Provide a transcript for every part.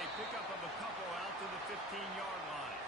a pickup of a couple out to the 15-yard line.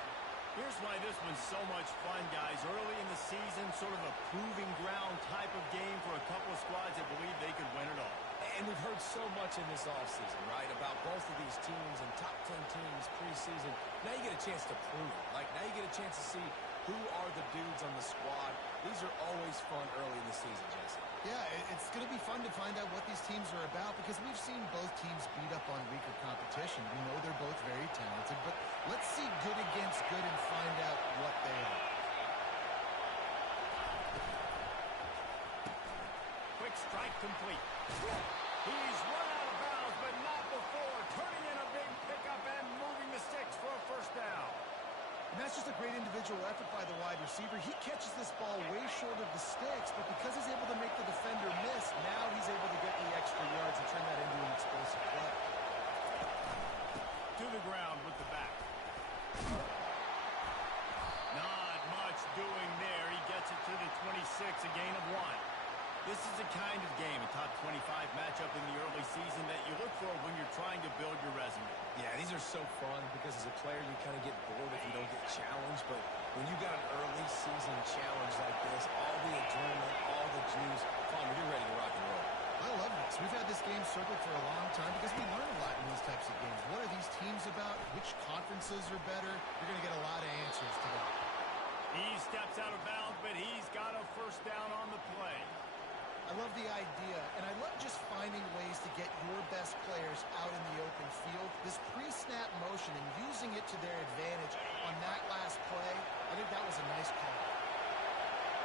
Here's why this one's so much fun, guys. Early in the season, sort of a proving ground type of game for a couple of squads that believe they could win it all. And we've heard so much in this offseason, right, about both of these teams and top 10 teams preseason. Now you get a chance to prove it. Like, now you get a chance to see who are the dudes on the squad. These are always fun early in the season, Jesse. Yeah, it's going to be fun to find out what these teams are about because we've seen both teams beat up on weaker competition. We know they're both very talented, but let's see good against good and find out what they are. Quick strike complete. He's run out of bounds, but not before turning in a big pickup and moving the sticks for a first down. And that's just a great individual effort by the wide receiver. He catches this ball way short of the sticks, but because he's able to make the defender miss, now he's able to get the extra yards and turn that into an explosive play. To the ground with the back. Not much doing there. He gets it to the 26, a gain of 1. This is the kind of game, a top 25 matchup in the early season that you look for when you're trying to build your resume. Yeah, these are so fun because as a player you kind of get bored if you don't get challenged, but when you got an early season challenge like this, all the adrenaline, all the juice, Palmer, you're ready to rock and roll. I love this. We've had this game circled for a long time because we learn a lot in these types of games. What are these teams about? Which conferences are better? You're going to get a lot of answers to that. He steps out of bounds, but he's got a first down on the play. I love the idea, and I love just finding ways to get your best players out in the open field. This pre-snap motion and using it to their advantage on that last play, I think that was a nice call.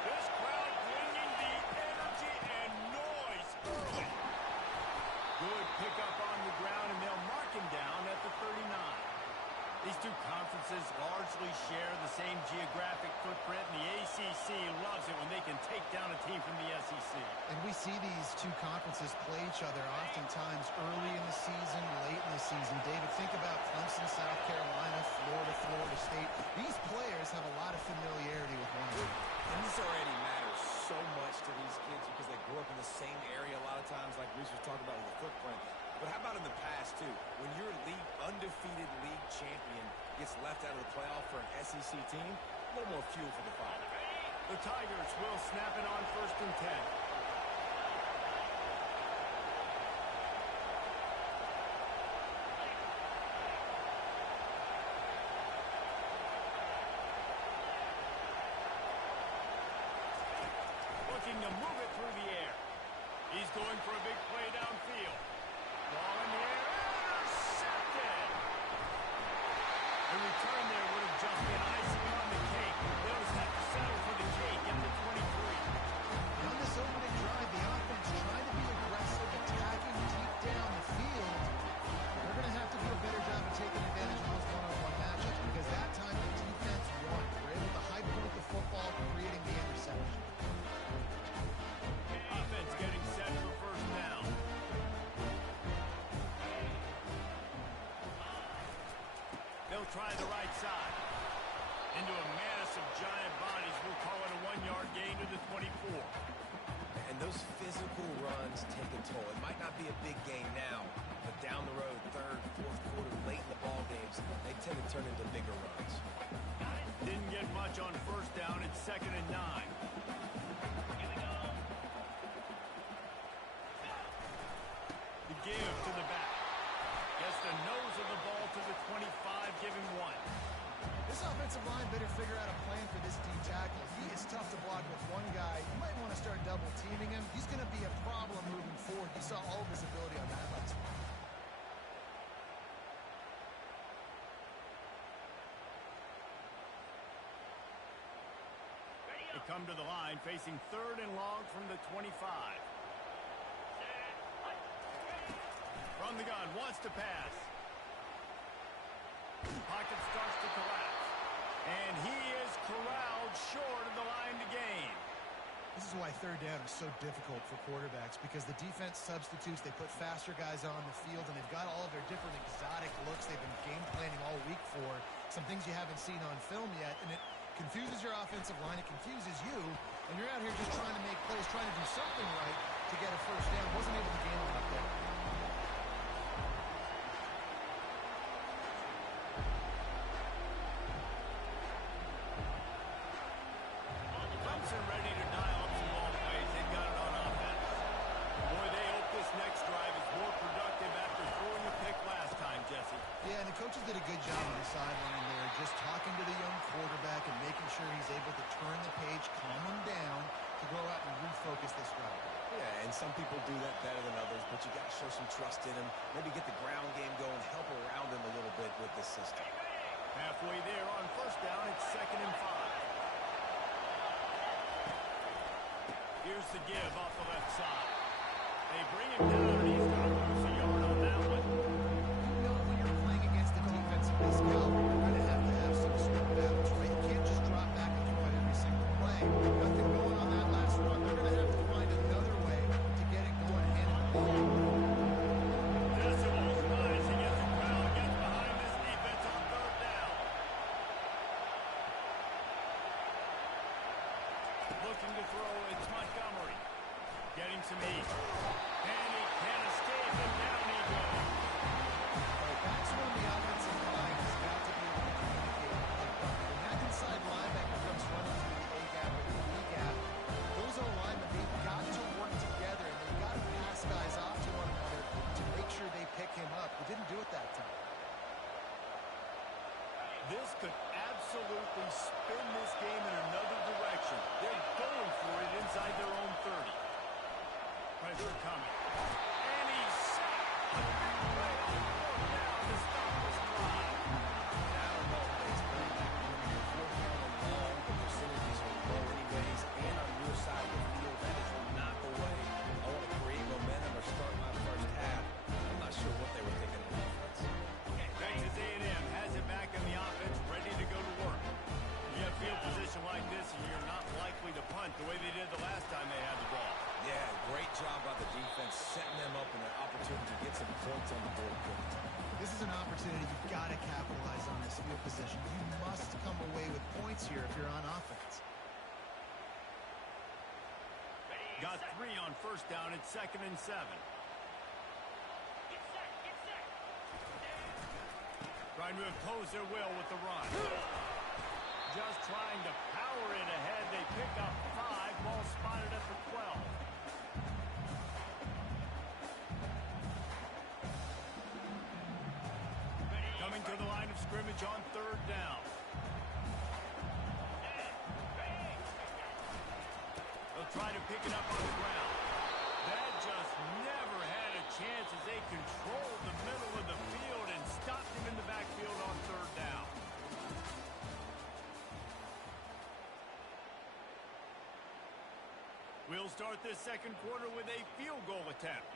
This crowd bringing the energy and noise early. Good pickup on the ground, and they'll mark him down at the 39. These two conferences largely share the same geographic footprint, and the ACC loves it when they can take down a team from the SEC. And we see these two conferences play each other oftentimes early in the season, late in the season. David, think about Clemson, South Carolina, Florida, Florida State. These players have a lot of familiarity with one another. And this already matters so much to these kids because they grew up in the same area a lot of times, like Reese was talking about with the footprint. But how about in the past, too? When your undefeated league champion gets left out of the playoff for an SEC team, a little more fuel for the fire. The Tigers will snap it on 1st and 10. Looking to move it through the air. He's going for a big play downfield. Ball in the air, intercepted! The return there would have just been icing on the cake. They'll just have to settle for the cake at the 23. On this opening drive, the offense trying to be aggressive, attacking deep down the field. They're going to have to do a better job of taking advantage of those one-on-one matchups because that time the defense won. They're able to high-point the football, creating the interception. Offense getting set for first down. They'll try the right side. Into a mass of giant bodies. We'll call it a 1-yard gain to the 24. And those physical runs take a toll. It might not be a big gain now, but down the road, 3rd, 4th quarter, late in the ball games, they tend to turn into bigger runs. Didn't get much on first down. It's 2nd and 9. The give to the back. Gets the nose of the ball to the 25, give him 1. This offensive line better figure out a plan for this D tackle. He is tough to block with one guy. You might want to start double teaming him. He's going to be a problem moving forward. You saw all of his ability on that last one. They come to the line facing 3rd and long from the 25. From the gun, wants to pass. Pocket starts to collapse. And he is corralled short of the line to gain. This is why 3rd down is so difficult for quarterbacks because the defense substitutes, they put faster guys on the field, and they've got all of their different exotic looks they've been game planning all week for, some things you haven't seen on film yet, and it confuses your offensive line, it confuses you, and you're out here just trying to make plays, trying to do something right to get a first down. Wasn't able to gain one up there. coaches did a good job on the sideline there, just talking to the young quarterback and making sure he's able to turn the page, calm him down, to go out and refocus this drive. Yeah, and some people do that better than others, but you got to show some trust in him. Maybe get the ground game going, help around him a little bit with this system. Halfway there on first down, it's 2nd and 5. Here's the give off the left side. They bring him down, and he's going to lose a yard on that one. You know when you're playing against a defense of this caliber, you're going to have some script battles, right? You can't just drop back and throw it every single play. Nothing going on that last run. They're going to have to find another way to get it going hand in hand. Decibels rising as the crowd gets behind this defense on 3rd down. Looking to throw, it's Montgomery. Getting some heat. And he can't escape, and down he goes. That's when the offensive line has got to be able to communicate. When that inside linebacker comes running through the A-gap or the B-gap, those O-linemen, they've got to work together, and they've got to pass guys off to one another to make sure they pick him up. They didn't do it that time. This could absolutely spin this game in another direction. They're going for it inside their own 30. Pressure coming. And he's sacked. A big play on 4th down to stop this drive. I don't know if it's pretty back when you're 4th down and long, the percentages are low anyways, and on your side of the field, that is not the way I want to create momentum or start my first half. I'm not sure what they were thinking on defense. Texas A&M has it back in the offense, ready to go to work. You have field position like this, and you're not likely to punt the way they did the last time they had the ball. Yeah, great job by the defense, setting them up in an opportunity to get some points on the board quickly. This is an opportunity you've got to capitalize on this field position. You must come away with points here if you're on offense. Got 3 on first down. It's 2nd and 7. Trying to impose their will with the run. Just trying to power it ahead. They pick up 5. Ball spotted at the 12. Coming to the line of scrimmage on 3rd down. They'll try to pick it up on the ground. That just never had a chance as they controlled the middle of the field and stopped him in the backfield on 3rd down. We'll start this 2nd quarter with a field goal attempt.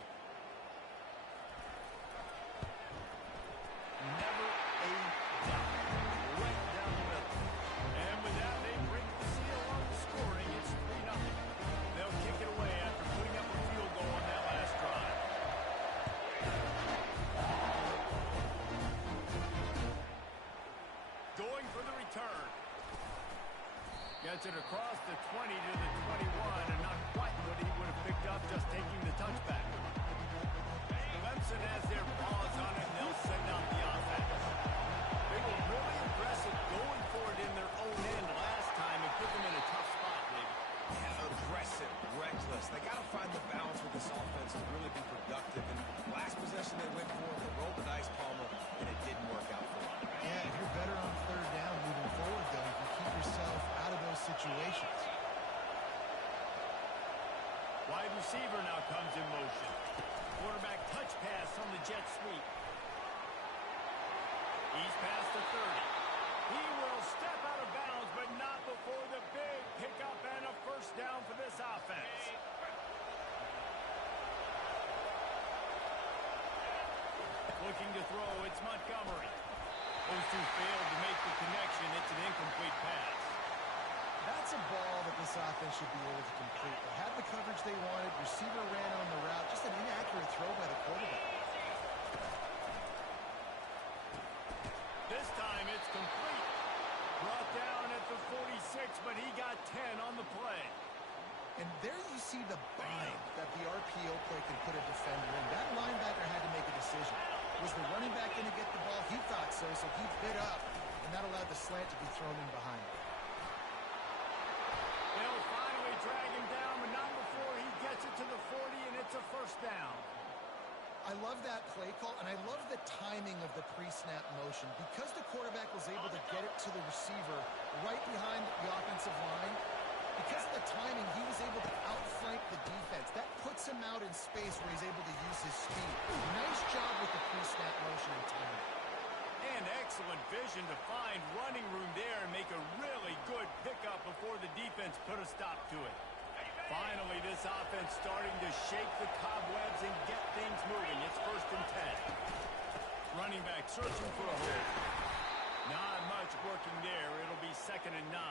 Never a doubt. Right down the middle. And with that, they break the seal on the scoring. It's 3-0. They'll kick it away after putting up a field goal on that last drive. Going for the return. Gets it across the 20 to the 21, and not quite what he would have picked up just taking the touchback. Clemson has their paws on it, and they'll send out the offense. They were really impressive going for it in their own end last time and put them in a tough spot, David. Yeah, aggressive, reckless. They got to find the balance with this offense to really be productive. And last possession they went for, they rolled the dice, Palmer, and it didn't work out for them. Yeah, if you're better on 3rd down moving forward, though, you can keep yourself out of those situations. Wide receiver now comes in motion. Quarterback touch pass on the jet sweep. He's past the 30. He will step out of bounds, but not before the big pickup and a first down for this offense. Looking to throw, it's Montgomery. Those two failed to make the connection. It's an incomplete pass. That's a ball that this offense should be able to complete. They had the coverage they wanted. Receiver ran on the route. Just an inaccurate throw by the quarterback. This time it's complete. Brought down at the 46, but he got 10 on the play. And there you see the bind that the RPO play can put a defender in. That linebacker had to make a decision. Was the running back going to get the ball? He thought so, so he bit up, and that allowed the slant to be thrown in behind. They'll finally drag him down, but not before he gets it to the 40, and it's a first down. I love that play call, and I love the timing of the pre-snap motion. Because the quarterback was able to get it to the receiver right behind the offensive line, because of the timing, he was able to outflank the defense. That puts him out in space where he's able to use his speed. Nice job with the pre-snap motion and timing. And excellent vision to find running room there and make a really good pickup before the defense put a stop to it. Finally, this offense starting to shake the cobwebs and get things moving. It's 1st and 10. Running back searching for a hole. Not much working there. It'll be 2nd and 9.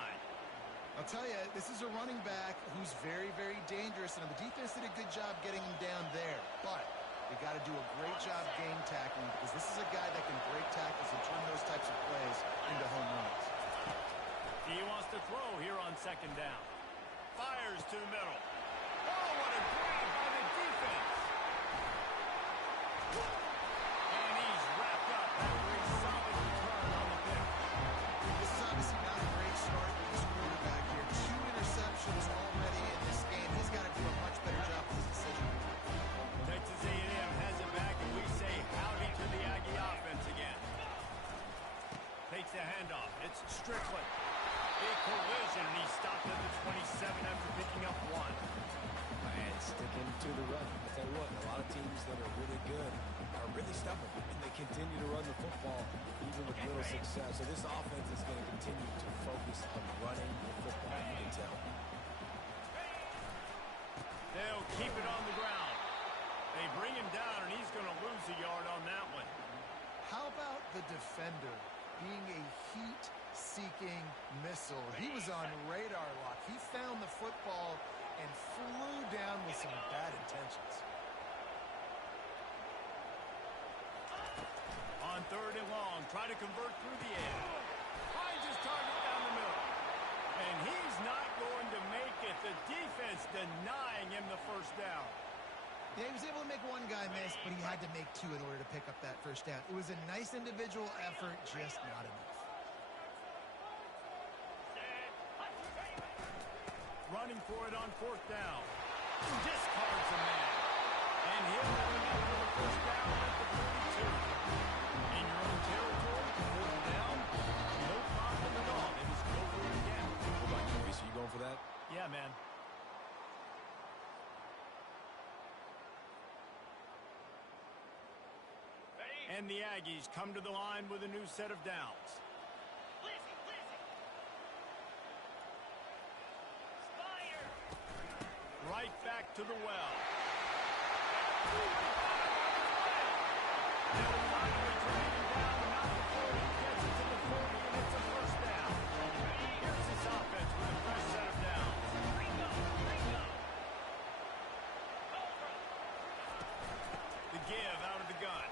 I'll tell you, this is a running back who's very, very dangerous, and the defense did a good job getting him down there. But they got to do a great job game tackling because this is a guy that can break tackles and turn those types of plays into home runs. He wants to throw here on 2nd down. Fires to the middle. Oh, what a grab by the defense. And he's wrapped up after a solid return on the pick. This is obviously not a great start for this quarterback here. 2 interceptions already in this game. He's got to do a much better job with his decision. Texas A&M has it back, and we say howdy to the Aggie offense again. Takes the handoff. It's Strickland. Big collision, and he stopped at the 27 after picking up 1. And sticking to the run. I tell you what, a lot of teams that are really good are really stubborn, and they continue to run the football even with little success. So this offense is going to continue to focus on running the football, you can tell. They'll keep it on the ground. They bring him down, and he's going to lose a yard on that one. How about the defender being a heat-seeking missile? He was on radar lock. He found the football and flew down with some bad intentions. On 3rd and long, try to convert through the air. Finds his target down the middle. And he's not going to make it. The defense denying him the 1st down. Yeah, he was able to make one guy miss, but he had to make 2 in order to pick up that 1st down. It was a nice individual effort, just not enough. Running for it on 4th down. Discards a man. And he'll bring up for the 1st down at the 42. In your own territory, 4th down. No problem at all. They just go for it again. What about you, Reese? Are you going for that? Yeah, man. And the Aggies come to the line with a new set of downs. Right back to the well. They'll finally drag him down, not the 40, gets it to the 40, and it's a 1st down. Here's this offense with a fresh set of downs. The give out of the gun.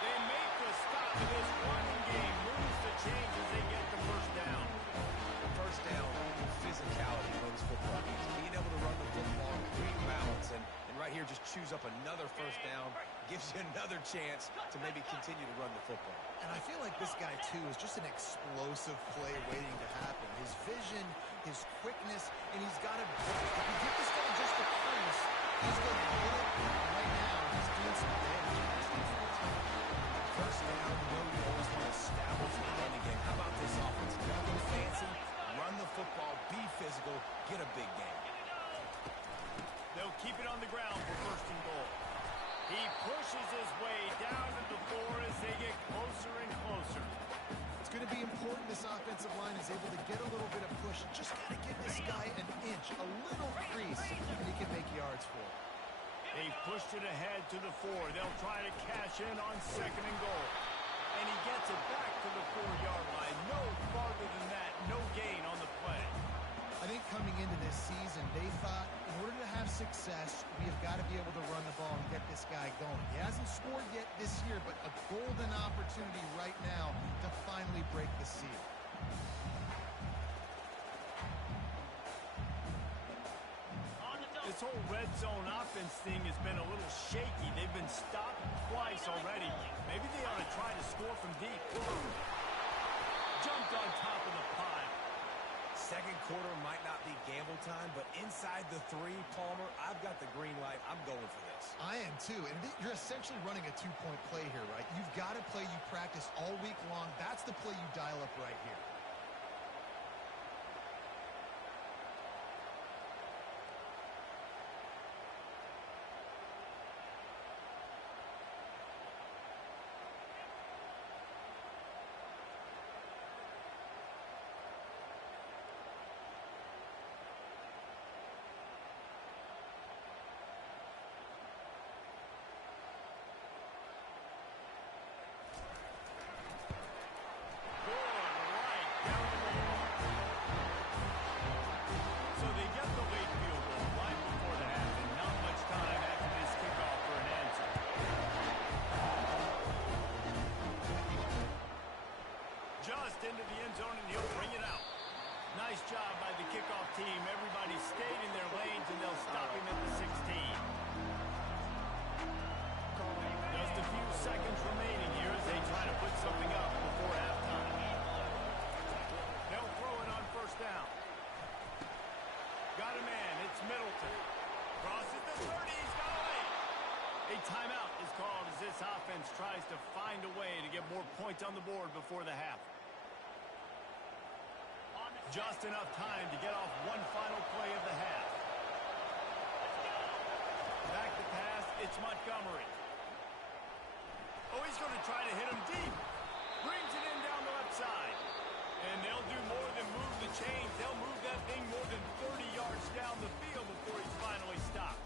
They make the stop of this running game. Moves the change as they get the 1st down. 1st down, physicality wins football games. Being able to run the football, great balance, and right here just chews up another 1st down, gives you another chance to maybe continue to run the football. And I feel like this guy, too, is just an explosive play waiting to happen. His vision, his quickness, and he's got to... If you give this guy just a crease, he's going to hit it right now. He's doing some damage. 1st down, you always want to establish the running game. How about this offense? Nothing fancy, run the football, be physical, get a big game. They'll keep it on the ground for 1st and goal. He pushes his way down to the floor as they get closer and closer. It's going to be important this offensive line is able to get a little bit of push. Just got to give this guy an inch, a little crease, and he can make yards for it. They've pushed it ahead to the 4. They'll try to cash in on 2nd and goal. And he gets it back to the 4-yard line. No farther than that. No gain on the play. I think coming into this season, they thought in order to have success, we have got to be able to run the ball and get this guy going. He hasn't scored yet this year, but a golden opportunity right now to finally break the seal. This whole red zone offense thing has been a little shaky. They've been stopped twice already. Maybe they ought to try to score from deep. Jumped on top of the pile. Second quarter might not be gamble time, but inside the 3, Palmer, I've got the green light. I'm going for this. I am too, and you're essentially running a 2-point play here, right? You've got a play you practice all week long. That's the play you dial up right here. Into the end zone, and he'll bring it out. Nice job by the kickoff team. Everybody stayed in their lanes, and they'll stop him at the 16. Just a few seconds remaining here as they try to put something up before halftime. They'll throw it on first down. Got a man. It's Middleton. Crosses the 30. He's got a lead. A timeout is called as this offense tries to find a way to get more points on the board before the half. Just enough time to get off one final play of the half. Back to pass, it's Montgomery. Oh, he's going to try to hit him deep. Brings it in down the left side. And they'll do more than move the chains. They'll move that thing more than 30 yards down the field before he's finally stopped.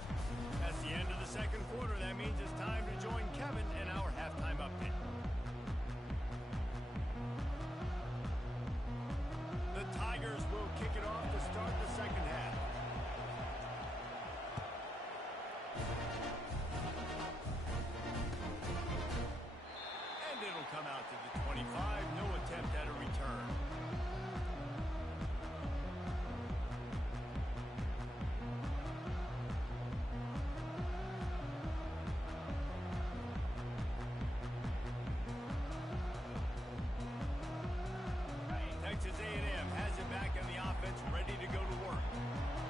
That's the end of the second quarter. That means it's time to join Kevin in our halftime update. The Tigers will kick it off to start the second half. And it'll come out to the 25. No attempt at a return. Texas A&M has it back in the offense, ready to go to work.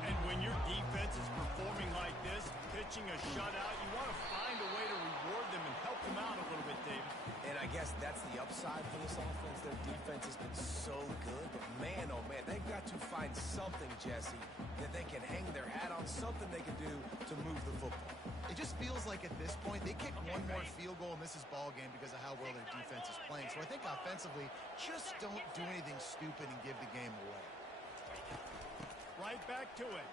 And when your defense is performing like this, pitching a shutout, you want to find a way to reward them and help them out a little bit, David. And I guess that's the upside for this offense. Their defense has been so good, but man, oh man, they've got to find something, Jesse, that they can hang their hat on, something they can do to move the football. It just feels like at this point, they kick one more field goal and this is ball game because of how well their defense is playing. So I think offensively, just don't do anything stupid and give the game away. Right back to it.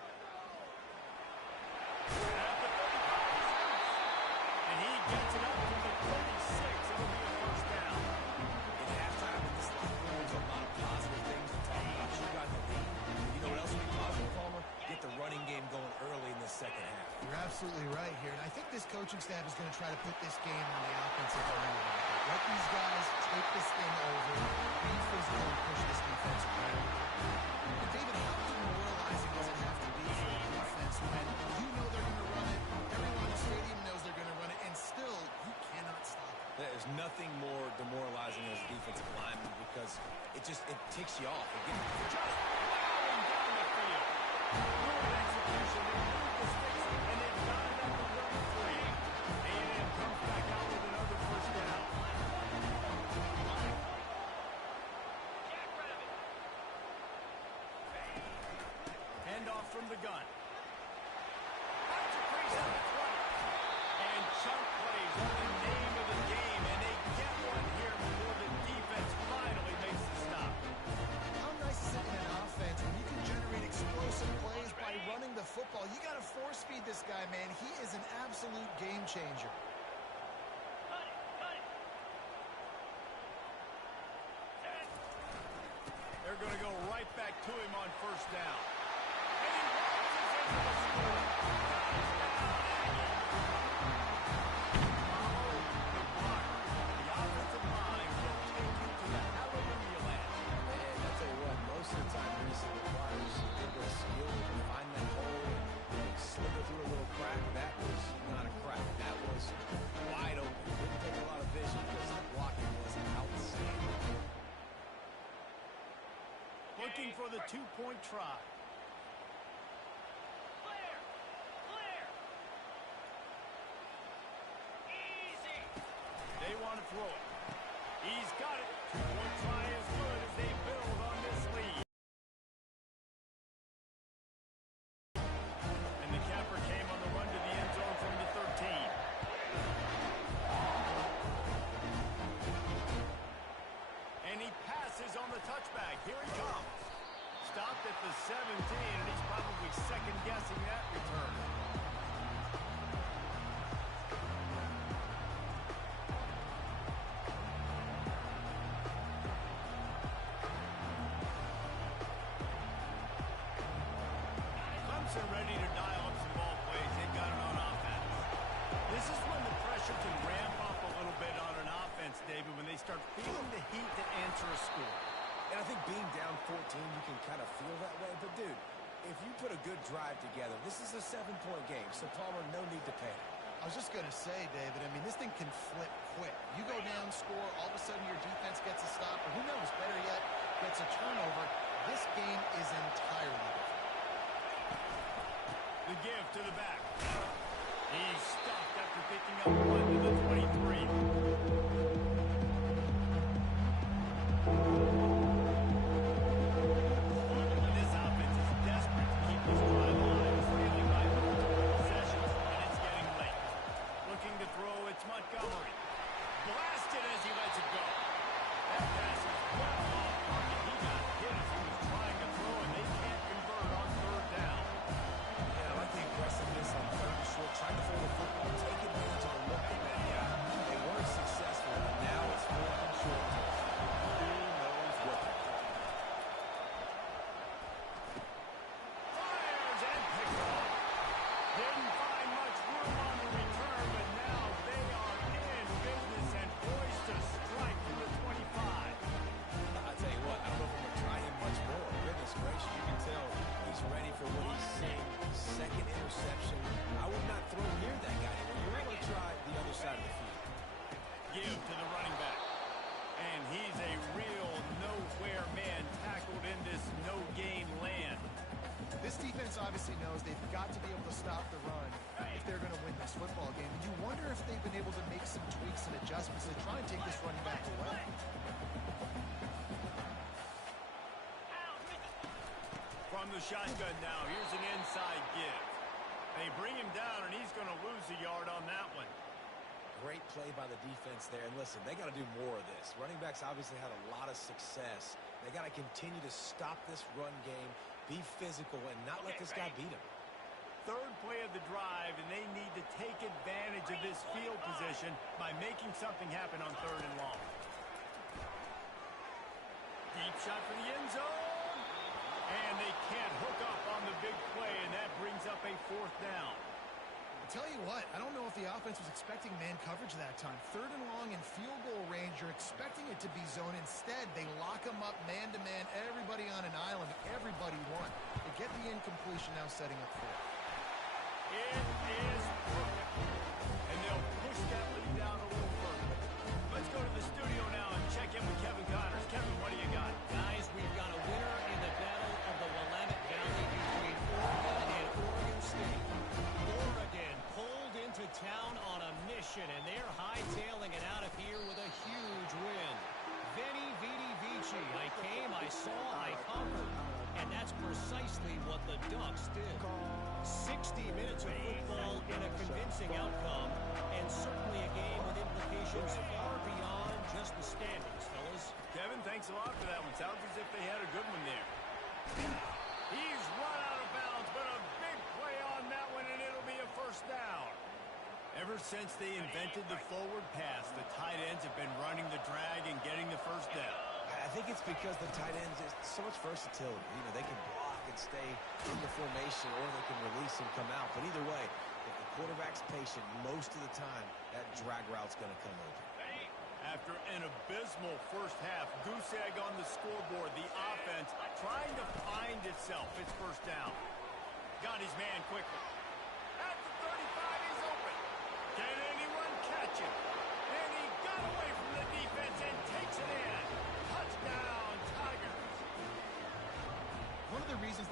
And he gets it up to the 36. It'll be a first down. In halftime in this locker room, there's a lot of positive things to talk about. You got the lead. You know what else would be positive, Palmer? Get the running game going early in the second half. You're absolutely right here. And I think this coaching staff is going to try to put this game on the offensive line. Let these guys take this thing over, be physical, and push this defense around. And David, how demoralizing does it have to be for the defense when you know they're going to run it, everyone in the stadium knows they're going to run it, and still you cannot stop it? There's nothing more demoralizing as a defensive lineman because it ticks you off. It gets Just plowing down the field. Good execution. They move the sticks, and they've got it at the run free. A&M comes back out with another first down. Handoff from the gun. Finds a crease at the 20. And chunk plays are the name of the game, and they get one here before the defense finally makes the stop. How nice is it in an offense when you can generate explosive plays by running the football? You got to force feed this guy, man. He is an absolute game changer. They're going to go right back to him on first down. And he launches into the score. Follow the block. The offensive line will take you to the hallelujah land. And I'll tell you what, most of the time, Reese, it requires a bit of skill to find that hole and slither through a little crack. That was not a crack. That was wide open. Didn't take a lot of vision because the blocking was outstanding. Looking looking for the two-point try. Clear. Clear. Easy. They want to throw it. He's got it. Two-point try as good as they build on this lead. And the capper came on the run to the end zone from the 13. And he passes on the touchback. Here he comes. Stopped at the 17, and he's probably second-guessing that return. Clemson ready to dial up some ball plays. They've got it on offense. This is when the pressure can ramp up a little bit on an offense, David, when they start feeling the heat to answer a score. And I think being down 14, you can kind of feel that way. But, dude, if you put a good drive together, this is a 7-point game. So, Palmer, no need to panic. I was just going to say, David, I mean, this thing can flip quick. You go down, score, all of a sudden your defense gets a stop, or who knows, better yet, gets a turnover. This game is entirely different. The give to the back. He's stopped after picking up one to the 23. This offense is desperate to keep this drive alive, trailing by multiple possessions, and it's getting late. Looking to throw, it's Montgomery. Blasted as he lets it go. That pass is well off target. He got hit as he was trying to throw, and they can't convert on third down. Yeah, I like the aggressiveness on third and short, trying to throw the football, take advantage of the look they made. Yeah, they weren't successful, and now it's fourth and short. Who knows what they're doing? Fires and picks off. Didn't find much room on the return, but now they are in business and poised to strike from the 25. I'll tell you what, I don't know if I'm going to try him much more. Goodness gracious, you can tell he's ready for what he's seeing. Second interception. I would not throw near that guy. You might want to try the other side of the field. Give to the running back. And he's a real nowhere man tackled in this no-gain land. This defense obviously knows they've got to be able to stop the run if they're going to win this football game. And you wonder if they've been able to make some tweaks and adjustments to try and take this running back away. From the shotgun now, here's an inside give. They bring him down, and he's going to lose a yard on that one. Great play by the defense there. And listen, they got to do more of this. Running backs obviously had a lot of success. They got to continue to stop this run game, be physical, and not let this guy beat them. Third play of the drive, and they need to take advantage of this field position by making something happen on third and long. Deep shot for the end zone. And they can't hook up on the big play, and that brings up a fourth down. I tell you what, I don't know if the offense was expecting man coverage that time. Third and long in field goal range, you're expecting it to be zone. Instead, they lock them up man-to-man, everybody on an island, everybody won. They get the incompletion now setting up for it. It is perfect. And they'll push that lead down a little further. Let's go to the studio now and check in with Kevin Connors. Kevin, what do you got? Guys, we've got a winner in the battle of the Willamette Valley between Oregon and Oregon State. Oregon pulled into town on a mission, and they're hightailing it out of here with a huge win. Veni, vidi, vici. I came, I saw, I conquered. And that's precisely what the Ducks did. 60 minutes of football in a convincing outcome, and certainly a game with implications far beyond just the standings, fellas. Kevin, thanks a lot for that one. Sounds as if they had a good one there. He's run out of bounds, but a big play on that one, and it'll be a first down. Ever since they invented the forward pass, the tight ends have been running the drag and getting the first down. I think it's because the tight ends is so much versatility. You know, they can block and stay in the formation, or they can release and come out. But either way, if the quarterback's patient, most of the time, that drag route's going to come open. After an abysmal first half, goose egg on the scoreboard, the offense trying to find itself. It's first down. Got his man quickly. At the 35, he's open. Can anyone catch him? And he got away from the defense and takes it in. Touchdown, Tigers.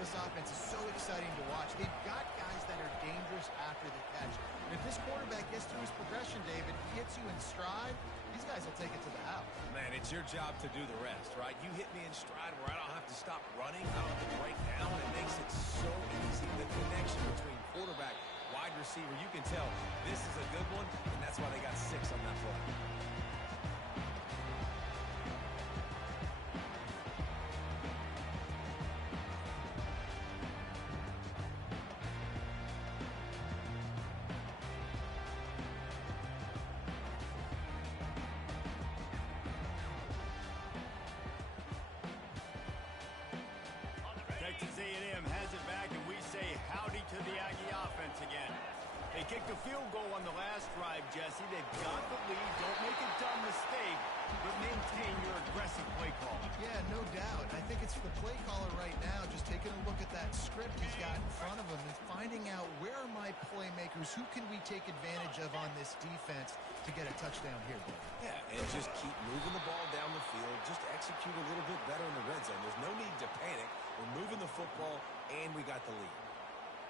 this offense is so exciting to watch. They've got guys that are dangerous after the catch. And if this quarterback gets through his progression, David, he hits you in stride, these guys will take it to the house. Man, it's your job to do the rest, right? You hit me in stride where I don't have to stop running. I don't have to break down. It makes it so easy. The connection between quarterback, wide receiver, you can tell this is a good one, and that's why they got 6 on that play. Texas A&M has it back, and we say howdy to the Aggie offense again. They kicked a field goal on the last drive, Jesse. They've got the lead. Don't make a dumb mistake, but maintain your aggressive play call. Yeah, no doubt. I think it's the play caller right now just taking a look at that script he's got in front of him and finding out where are my playmakers, who can we take advantage of on this defense to get a touchdown here, Bill. Yeah, and just keep moving the ball down the field. Just execute a little bit better in the red zone. There's no need to panic. We're moving the football, and we got the lead.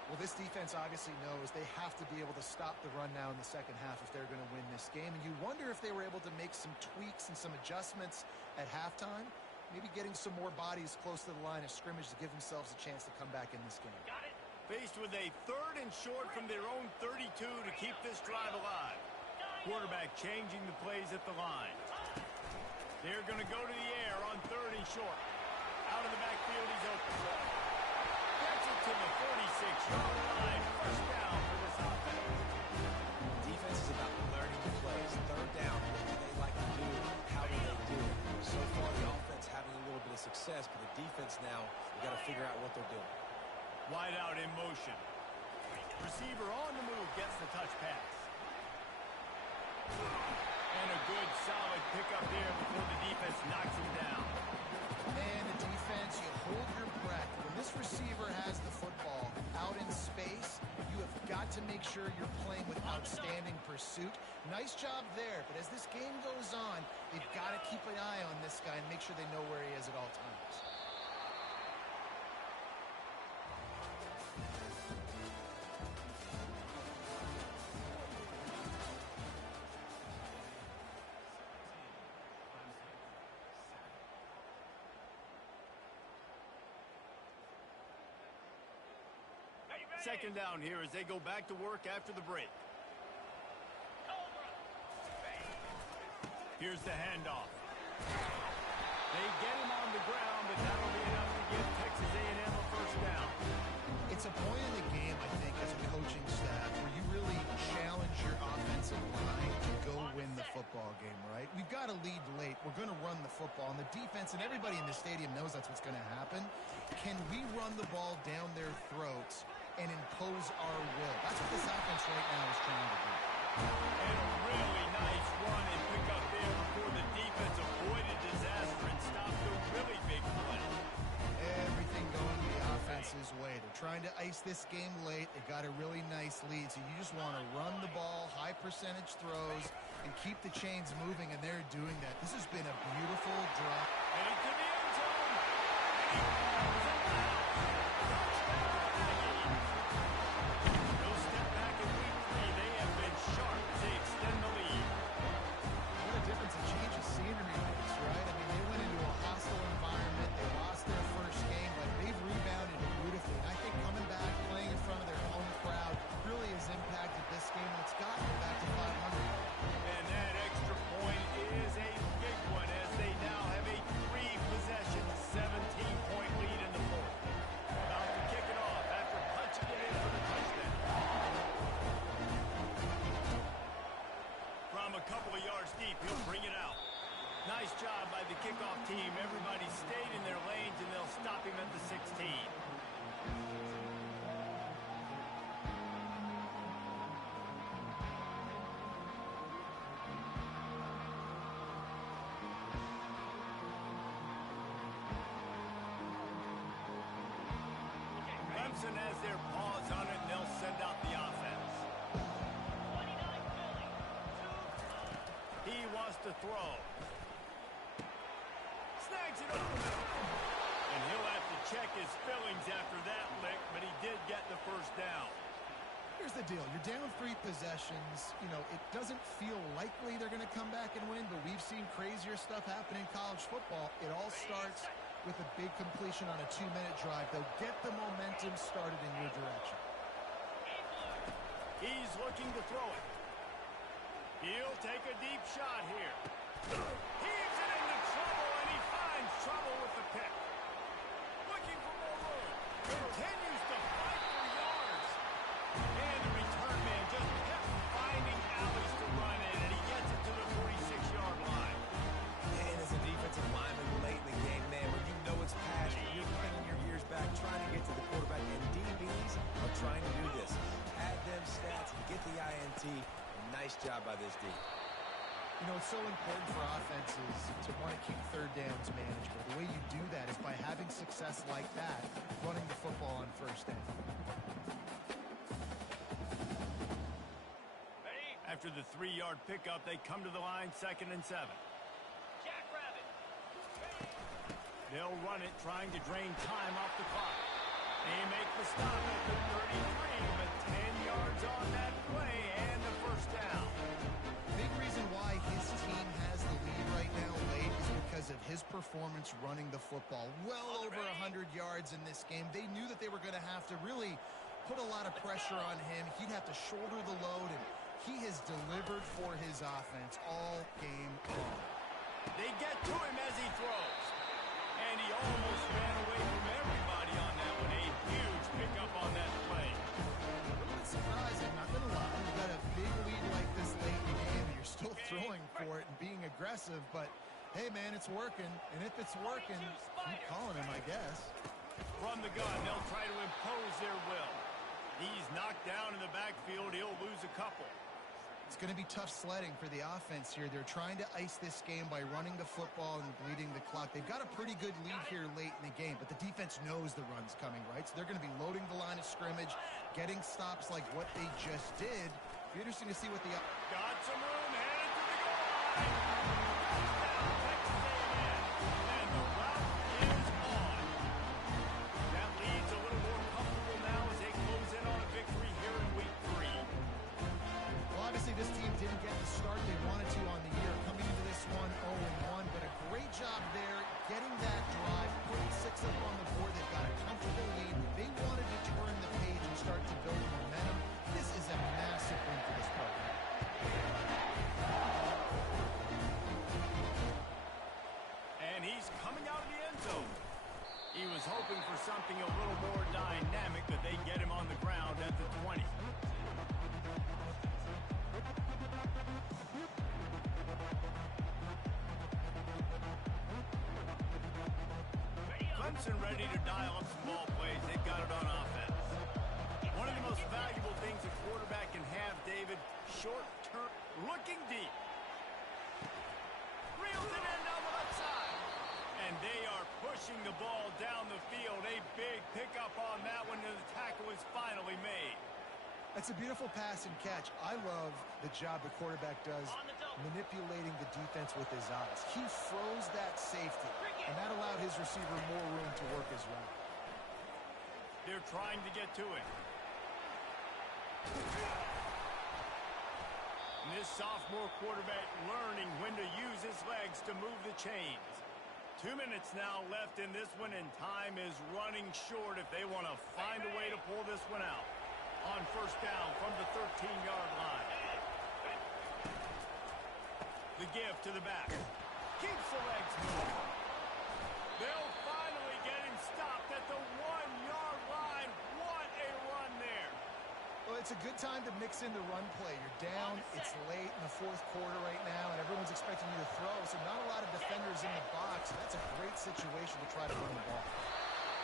Well, this defense obviously knows they have to be able to stop the run now in the second half if they're going to win this game. And you wonder if they were able to make some tweaks and some adjustments at halftime, maybe getting some more bodies close to the line of scrimmage to give themselves a chance to come back in this game. Got it. Faced with a 3rd and short from their own 32 to keep this drive alive. Quarterback changing the plays at the line. They're going to go to the air on 3rd and short. Out of the backfield, he's open. Gets it to the 46-yard line. First down for this offense. Defense is about learning the plays. 3rd down, what do they like to do? How do they do it? So far, the offense having a little bit of success, but the defense now, we got to figure out what they're doing. Wide out in motion. Receiver on the move gets the touch pass. And a good, solid pickup there before the defense knocks him down. And the defense, you hold your breath. When this receiver has the football out in space, you have got to make sure you're playing with outstanding pursuit. Nice job there, but as this game goes on, they've got to keep an eye on this guy and make sure they know where he is at all times. Second down here as they go back to work after the break. Here's the handoff. They get him on the ground, but that'll be enough to give Texas A&M a first down. It's a point in the game, I think, as a coaching staff, where you really challenge your offensive line to go win the football game, right? We've got to lead late. We're going to run the football, and the defense and everybody in the stadium knows that's what's going to happen. Can we run the ball down their throats and impose our will? That's what this offense right now is trying to do. And a really nice run and pick up there before the defense avoided disaster and stopped a really big play. Everything going the offense's way. They're trying to ice this game late. They got a really nice lead, so you just want to run the ball, high percentage throws, and keep the chains moving, and they're doing that. This has been a beautiful drop. And into the end zone. And he falls at the house. No step back in week 3. They have been sharp as they extend the lead. What a difference a change of scenery makes, right? I mean, they went into a hostile environment. They lost their first game, but they've rebounded beautifully. And I think coming back, playing in front of their home crowd really has impacted this game, and it's gotten them back to 500. And that extra point is a big one as they now have a 3-possession, 17-point lead in the fourth. About to kick it off after punching it in for the touchdown. From a couple of yards deep, he'll bring it out. Nice job by the kickoff team. Everybody stayed in their lanes, and they'll stop him at the 16. Clemson has their paws on it, and they'll send out the offense. He wants to throw. Snags it up the middle. And he'll have to check his feelings after that lick, but he did get the first down. Here's the deal. You're down 3 possessions. You know, it doesn't feel likely they're going to come back and win, but we've seen crazier stuff happen in college football. It all starts with a big completion on a 2-minute drive. They'll get the momentum started in your direction. He's looking to throw it. He'll take a deep shot here. Heaves it into trouble, and he finds trouble with the pick. Looking for more room. Continues to fight for yards. And the return man just kept finding alleys to run in, and he gets it to the 46-yard line. And as a defensive lineman late in the game, man, when you know it's past, you're bringing your ears back, trying to get to the quarterback, and DBs are trying to do this. Add them stats and get the INT. Nice job by this D. You know, it's so important for offenses to want to keep third downs manageable. The way you do that is by having success like that, running the football on first down. After the 3-yard pickup, they come to the line 2nd and 7. Jackrabbit. They'll run it, trying to drain time off the clock. They make the stop at the 33, but 10 yards on that play and the first down. Big reason why his team has the lead right now late is because of his performance running the football. Well over 100 yards in this game. They knew that they were going to have to really put a lot of pressure on him. He'd have to shoulder the load, and he has delivered for his offense all game long. They get to him as he throws. And he almost ran away from everybody on that one. A huge pickup on that play. A little bit surprising, not going to lie. You've got a big lead like this late in the game, and you're still throwing for it and being aggressive. But, hey, man, it's working. And if it's working, keep calling him, I guess. From the gun, they'll try to impose their will. He's knocked down in the backfield. He'll lose a couple. It's going to be tough sledding for the offense here. They're trying to ice this game by running the football and bleeding the clock. They've got a pretty good lead here late in the game, but the defense knows the run's coming, right? So they're going to be loading the line of scrimmage, getting stops like what they just did. It'll be interesting to see what the... Got some room, headed to the goal line. Touchdown, Texas A&M. And the route is on. That lead's a little more comfortable now as they close in on a victory here in week 3. Well, obviously this team didn't get the start they wanted to on the year. Coming into this one 0-1, but a great job there getting that drive, putting 6 up on the board. They've got a comfortable lead. They wanted to turn the page and start to build momentum. This is a massive win for this program. And he's coming out of the end zone. He was hoping for something a little more dynamic, but they get him on the ground at the 20. Clemson ready to dial up some ball plays. They've got it on offense. One of the most valuable things a quarterback can have, David, short-term, looking deep. Reels it in down the left side. And they are pushing the ball down the field. A big pickup on that one, and the tackle is finally made. That's a beautiful pass and catch. I love the job the quarterback does manipulating the defense with his eyes. He froze that safety, and that allowed his receiver more room to work his route. They're trying to get to it. And this sophomore quarterback learning when to use his legs to move the chains. 2 minutes now left in this one, and time is running short if they want to find a way to pull this one out. On first down from the 13-yard line. The give to the back. Keeps the legs moving. They'll finally get him stopped at the 1-yard line. What a run there. Well, it's a good time to mix in the run play. You're down, it's late in the fourth quarter right now, and everyone's expecting you to throw, so not a lot of defenders in the box. That's a great situation to try to run the ball.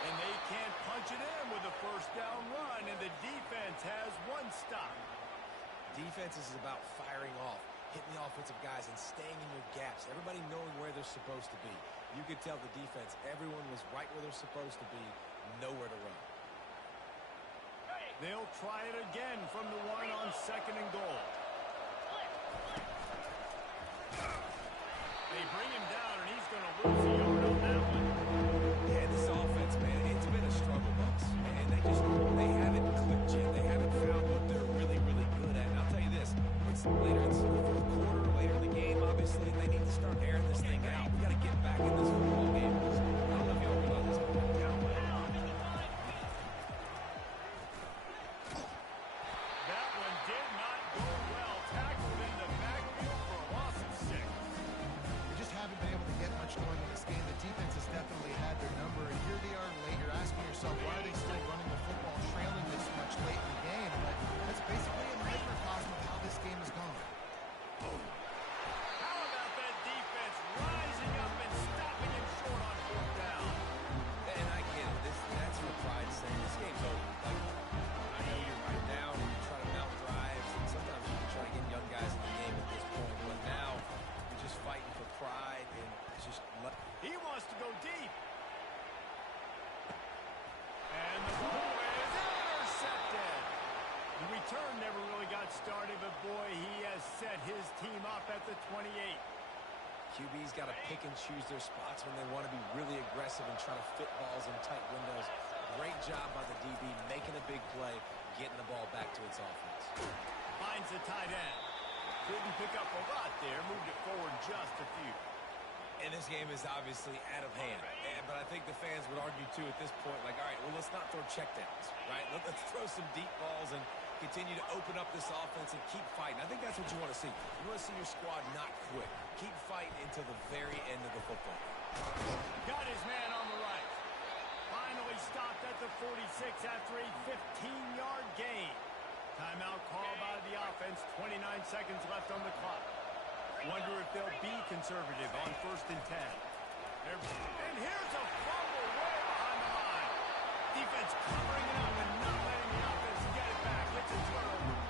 And they can't punch it in with a first down run, and the defense has one stop. Defense is about firing off, hitting the offensive guys, and staying in your gaps. Everybody knowing where they're supposed to be. You could tell the defense, everyone was right where they're supposed to be, nowhere to run. They'll try it again from the one on 2nd and goal. They bring him down, and he's going to lose a yard on that one. Yeah, this offense, man, DB's got to pick and choose their spots when they want to be really aggressive and try to fit balls in tight windows. Great job by the DB making a big play, getting the ball back to its offense. Finds the tight end. Couldn't pick up a lot there. Moved it forward just a few. And this game is obviously out of hand. But I think the fans would argue, too, at this point, like, all right, well, let's not throw checkdowns, right? Let's throw some deep balls and continue to open up this offense and keep fighting. I think that's what you want to see. You want to see your squad not quit. Keep fighting until the very end of the football game. Got his man on the right. Finally stopped at the 46 after a 15-yard gain. Timeout call by the offense. 29 seconds left on the clock. Wonder if they'll be conservative on 1st and 10. And here's a fumble way behind the line. Defense covering it up and not letting the offense get it back. It's a turnover.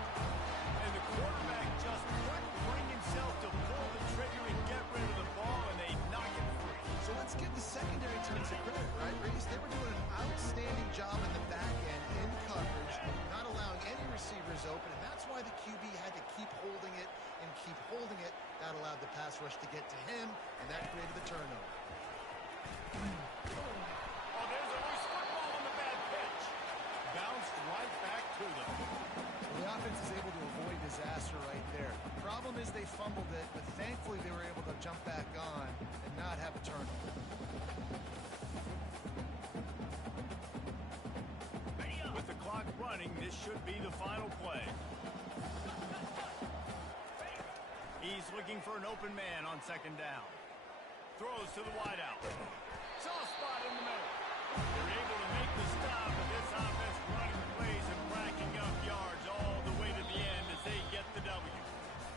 And the quarterback just couldn't bring himself to pull the trigger and get rid of the ball, and they knock it free. So let's give the secondary tons of credit, right, Reese? They were doing an outstanding job in the back end in coverage, not allowing any receivers open, and that's why the QB had to keep holding it and keep holding it. That allowed the pass rush to get to him, and that created the turnover. Oh, there's a loose football on the bad pitch. Bounced right back to them. Well, the offense is able to avoid disaster right there. The problem is they fumbled it, but thankfully they were able to jump back on and not have a turnover. With the clock running, this should be the final play. He's looking for an open man on 2nd down. Throws to the wideout. Soft spot in the middle. They're able to make the stop, but this offense running plays and racking up yards all the way to the end as they get the W.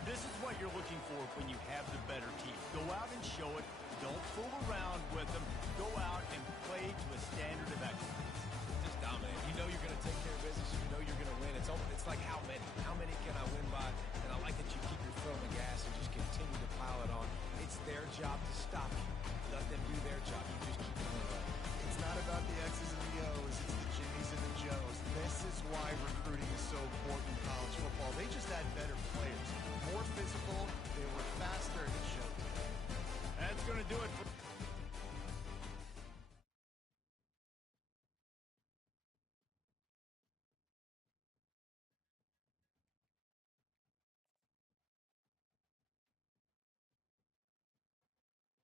This is what you're looking for when you have the better team. Go out and show it. Don't fool around with them. Go out and play to a standard of excellence. Just dominate. You know you're going to take care of business. You know you're going to win. It's like how many? How many can I win by? And I like that you keep your foot on the gas and just continue to pile it on. It's their job to stop you. Let them do their job. You just keep going. It's not about the X's and the O's. It's